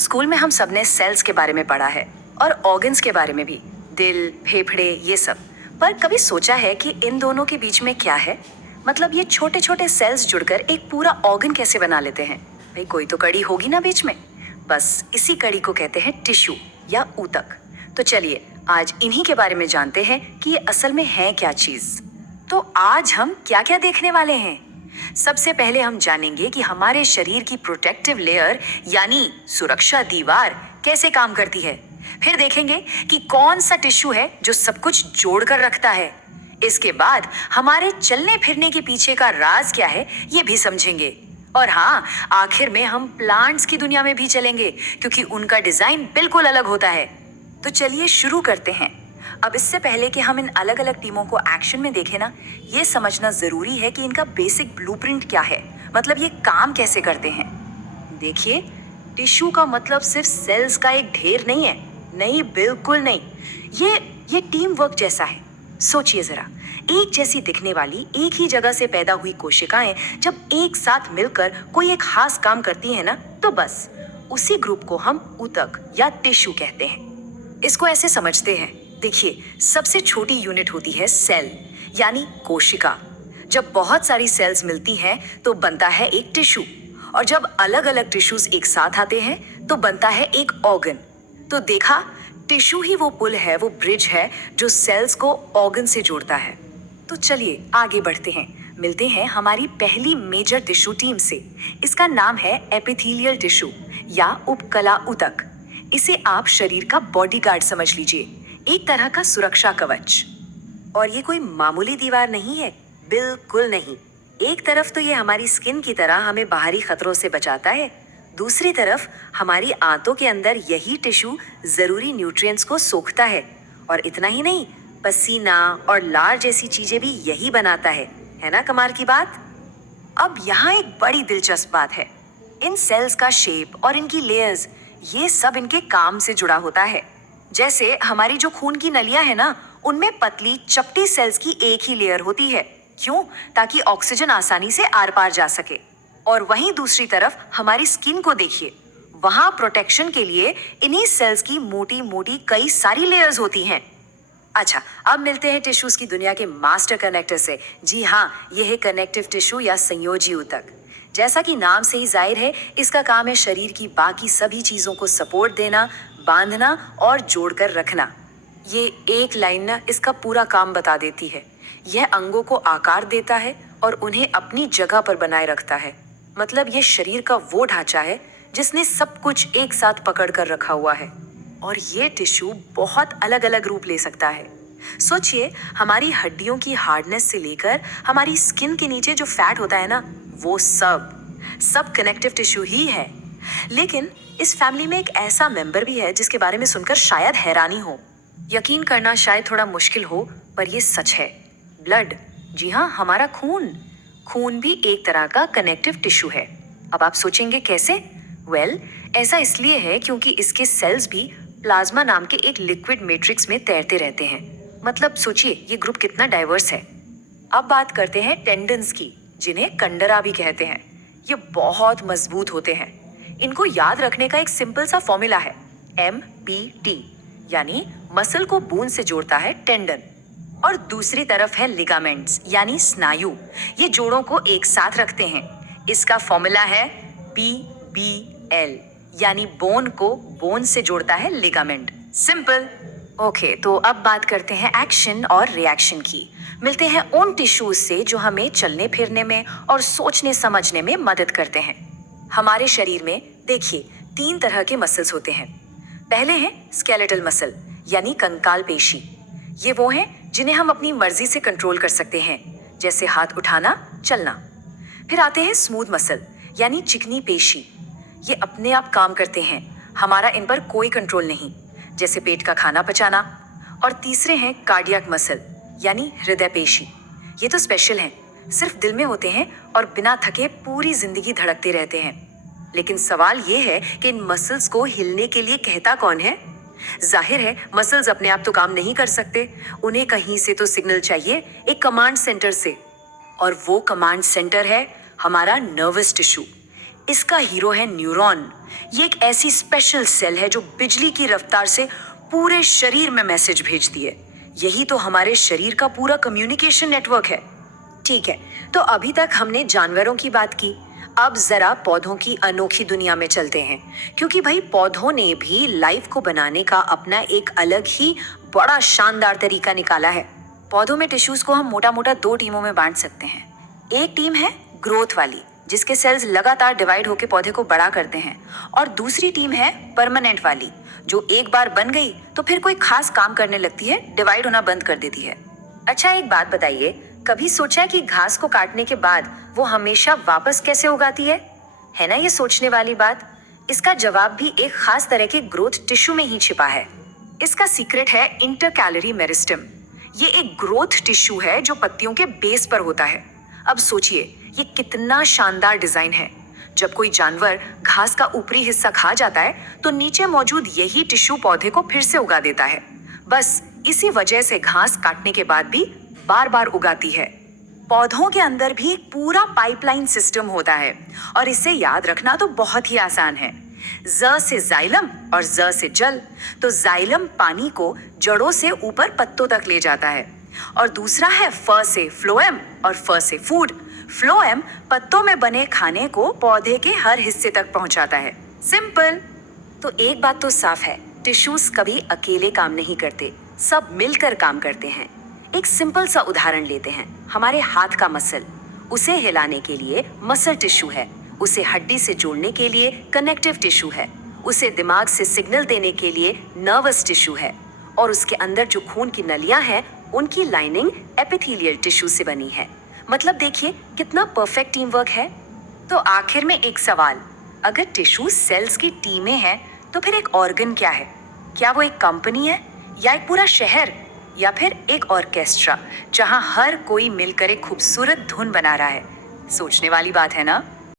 School में हम सबने सेल्स के बारे में पढ़ा है और ऑर्गन्स के बारे में भी, दिल, फेफड़े, ये सब। पर कभी सोचा है कि इन दोनों के बीच में क्या है? मतलब ये छोटे छोटे सेल्स जुड़कर एक पूरा ऑर्गन कैसे बना लेते हैं? भाई कोई तो कड़ी होगी ना बीच में। बस इसी कड़ी को कहते हैं टिश्यू या ऊतक। तो चलिए आज इन्हीं के बारे में जानते हैं कि ये असल में है क्या चीज। तो आज हम क्या क्या देखने वाले हैं? सबसे पहले हम जानेंगे कि हमारे शरीर की प्रोटेक्टिव लेयर यानी सुरक्षा दीवार कैसे काम करती है। फिर देखेंगे कि कौन सा टिश्यू है जो सब कुछ जोड़कर रखता है। इसके बाद हमारे चलने फिरने के पीछे का राज क्या है ये भी समझेंगे। और हाँ, आखिर में हम प्लांट्स की दुनिया में भी चलेंगे क्योंकि उनका डिजाइन बिल्कुल अलग होता है। तो चलिए शुरू करते हैं। अब इससे पहले कि हम इन अलग अलग टीमों को एक्शन में देखें ना, ये समझना जरूरी है कि इनका बेसिक ब्लूप्रिंट क्या है, मतलब ये काम कैसे करते हैं। देखिए, टिश्यू का मतलब सिर्फ सेल्स का एक ढेर नहीं है। नहीं, बिल्कुल नहीं। ये टीम वर्क जैसा है। सोचिए जरा, एक जैसी दिखने वाली एक ही जगह से पैदा हुई कोशिकाएं जब एक साथ मिलकर कोई एक खास काम करती है ना, तो बस उसी ग्रुप को हम ऊतक या टिश्यू कहते हैं। इसको ऐसे समझते हैं, देखिए, सबसे छोटी यूनिट होती है सेल यानी कोशिका। जब बहुत सारी सेल्स मिलती हैं तो बनता है एक टिश्यू, और जब अलग अलग टिश्यूज एक साथ आते हैं तो बनता है एक ऑर्गन। तो देखा, टिश्यू ही वो पुल है, वो ब्रिज है जो सेल्स को ऑर्गन से जोड़ता है। तो चलिए आगे बढ़ते हैं, मिलते हैं हमारी पहली मेजर टिश्यू टीम से। इसका नाम है एपिथेलियल टिश्यू या उपकला ऊतक। इसे आप शरीर का बॉडीगार्ड समझ लीजिए, एक तरह का सुरक्षा कवच। और ये कोई मामूली दीवार नहीं है, बिल्कुल नहीं। एक तरफ तो ये हमारी स्किन की तरह हमें बाहरी खतरों से बचाता है, दूसरी तरफ हमारी आंतों के अंदर यही टिश्यू जरूरी न्यूट्रिएंट्स को सोखता है। और इतना ही नहीं, पसीना और लार जैसी चीजें भी यही बनाता है ना कमाल की बात। अब यहाँ एक बड़ी दिलचस्प बात है, इन सेल्स का शेप और इनकी लेयर्स, ये सब इनके काम से जुड़ा होता है। जैसे हमारी जो खून की नलियां है ना, उनमें पतली चपटी सेल्स की एक ही लेयर होती है। क्यों? ताकि ऑक्सीजन आसानी से आर पार जा सके। और वहीं दूसरी तरफ हमारी स्किन को देखिए, वहां प्रोटेक्शन के लिए इन्हीं सेल्स की मोटी मोटी कई सारी लेयर्स होती हैं। अच्छा, अब मिलते हैं टिश्यूज की दुनिया के मास्टर कनेक्टर से। जी हाँ, यह है कनेक्टिव टिश्यू या संयोजी ऊतक। जैसा कि नाम से ही जाहिर है, इसका काम है शरीर की बाकी सभी चीजों को सपोर्ट देना, बांधना और जोड़कर रखना। ये एक लाइन ना इसका पूरा काम बता देती है। यह अंगों को आकार देता है और उन्हें अपनी जगह पर बनाए रखता है। मतलब ये शरीर का वो ढांचा है जिसने सब कुछ एक साथ पकड़ कर रखा हुआ है। और ये टिश्यू बहुत अलग अलग रूप ले सकता है। सोचिए, हमारी हड्डियों की हार्डनेस से लेकर हमारी स्किन के नीचे जो फैट होता है ना, वो सब कनेक्टिव टिश्यू ही है। लेकिन इस फैमिली में एक ऐसा मेंबर भी है जिसके बारे में सुनकर शायद हैरानी हो, यकीन करना शायद थोड़ा मुश्किल हो, पर ये सच है। ब्लड, जी हाँ, हमारा खून भी एक तरह का कनेक्टिव टिश्यू है। अब आप सोचेंगे कैसे? ऐसा इसलिए है क्योंकि इसके सेल्स भी प्लाज्मा नाम के एक लिक्विड मैट्रिक्स में तैरते रहते हैं। मतलब सोचिए ये ग्रुप कितना डाइवर्स है। अब बात करते हैं टेंडन्स की, जिन्हें कंडरा भी कहते हैं। ये बहुत मजबूत होते हैं। इनको याद रखने का एक सिंपल सा फॉर्मूला है, MPT, यानी मसल को बोन से जोड़ता है टेंडन। और दूसरी तरफ है लिगामेंट्स यानी स्नायु, ये जोड़ों को एक साथ रखते हैं। इसका फॉर्मूला है BBL, यानी बोन को बोन से जोड़ता है लिगामेंट। सिंपल। ओके, तो अब बात करते हैं एक्शन और रिएक्शन की। मिलते हैं उन टिश्यूज से जो हमें चलने फिरने में और सोचने समझने में मदद करते हैं। हमारे शरीर में देखिए 3 तरह के मसल्स होते हैं। पहले हैं स्केलेटल मसल यानी कंकाल पेशी। ये वो हैं जिन्हें हम अपनी मर्जी से कंट्रोल कर सकते हैं, जैसे हाथ उठाना, चलना। फिर आते हैं स्मूथ मसल यानी चिकनी पेशी। ये अपने आप काम करते हैं, हमारा इन पर कोई कंट्रोल नहीं, जैसे पेट का खाना पचाना। और तीसरे हैं कार्डियक मसल यानी हृदय पेशी। ये तो स्पेशल हैं, सिर्फ दिल में होते हैं और बिना थके पूरी जिंदगी धड़कते रहते हैं। लेकिन सवाल ये है कि इन मसल्स को हिलने के लिए कहता कौन है? जाहिर है मसल्स अपने आप तो काम नहीं कर सकते, उन्हें कहीं से तो सिग्नल चाहिए, एक कमांड सेंटर से। और वो कमांड सेंटर है हमारा नर्वस टिश्यू। इसका हीरो है न्यूरॉन। ये एक ऐसी स्पेशल सेल है जो बिजली की रफ्तार से पूरे शरीर में मैसेज भेजती है। यही तो हमारे शरीर का पूरा कम्युनिकेशन नेटवर्क है। ठीक है, तो अभी तक हमने जानवरों की बात की, अब जरा पौधों की अनोखी दुनिया में चलते हैं, क्योंकि भाई पौधों ने भी लाइफ को बनाने का अपना एक अलग ही बड़ा शानदार तरीका निकाला है। पौधों में टिश्यूज को हम मोटा मोटा दो टीमों में बांट सकते हैं। एक टीम है ग्रोथ वाली, जिसके सेल्स लगातार डिवाइड होकर पौधे को बड़ा करते हैं, और दूसरी टीम है परमानेंट वाली, जो एक बार बन गई तो फिर कोई खास काम करने लगती है, डिवाइड होना बंद कर देती है। अच्छा, एक बात बताइए, कभी सोचा है कि घास को काटने के बाद वो हमेशा वापस कैसे उगाती है ना ये सोचने वाली बात। इसका जवाब भी एक खास तरह के ग्रोथ टिश्यू में ही छिपा है। इसका सीक्रेट है इंटरकैलरी मेरिस्टेम। ये एक ग्रोथ टिश्यू है जो पत्तियों के बेस पर होता है। अब सोचिए, ये कितना शानदार डिजाइन है। जब कोई जानवर घास का ऊपरी हिस्सा खा जाता है तो नीचे मौजूद यही टिश्यू पौधे को फिर से उगा देता है। बस इसी वजह से घास काटने के बाद भी बार बार उगाती है। पौधों के अंदर भी एक पूरा पाइपलाइन सिस्टम होता है, और इसे याद रखना तो बहुत ही आसान है। ज से जाइलम और ज से जल। तो जाइलम पानी को जड़ों से ऊपर पत्तों तक ले जाता है, और दूसरा है फ से फ्लोएम और फ से फूड। फ्लोएम पत्तों में बने खाने को पौधे के हर हिस्से तक पहुंचाता है। सिंपल। तो एक बात तो साफ है, टिश्यूज कभी अकेले काम नहीं करते, सब मिलकर काम करते हैं। एक सिंपल सा उदाहरण लेते हैं, हमारे हाथ का मसल। उसे हिलाने के लिए मसल टिश्यू है, उसे हड्डी से जोड़ने के लिए कनेक्टिव टिश्यू है, उसे दिमाग से सिग्नल देने के लिए नर्वस टिश्यू है, और उसके अंदर जो खून की नलियां हैं उनकी लाइनिंग एपिथेलियल टिश्यू से बनी है। मतलब देखिए कितना परफेक्ट टीम वर्क है। तो आखिर में एक सवाल, अगर टिश्यू सेल्स की टीमें हैं तो फिर एक ऑर्गन क्या है? क्या वो एक कंपनी है, या एक पूरा शहर, या फिर एक ऑर्केस्ट्रा जहां हर कोई मिलकर एक खूबसूरत धुन बना रहा है? सोचने वाली बात है ना।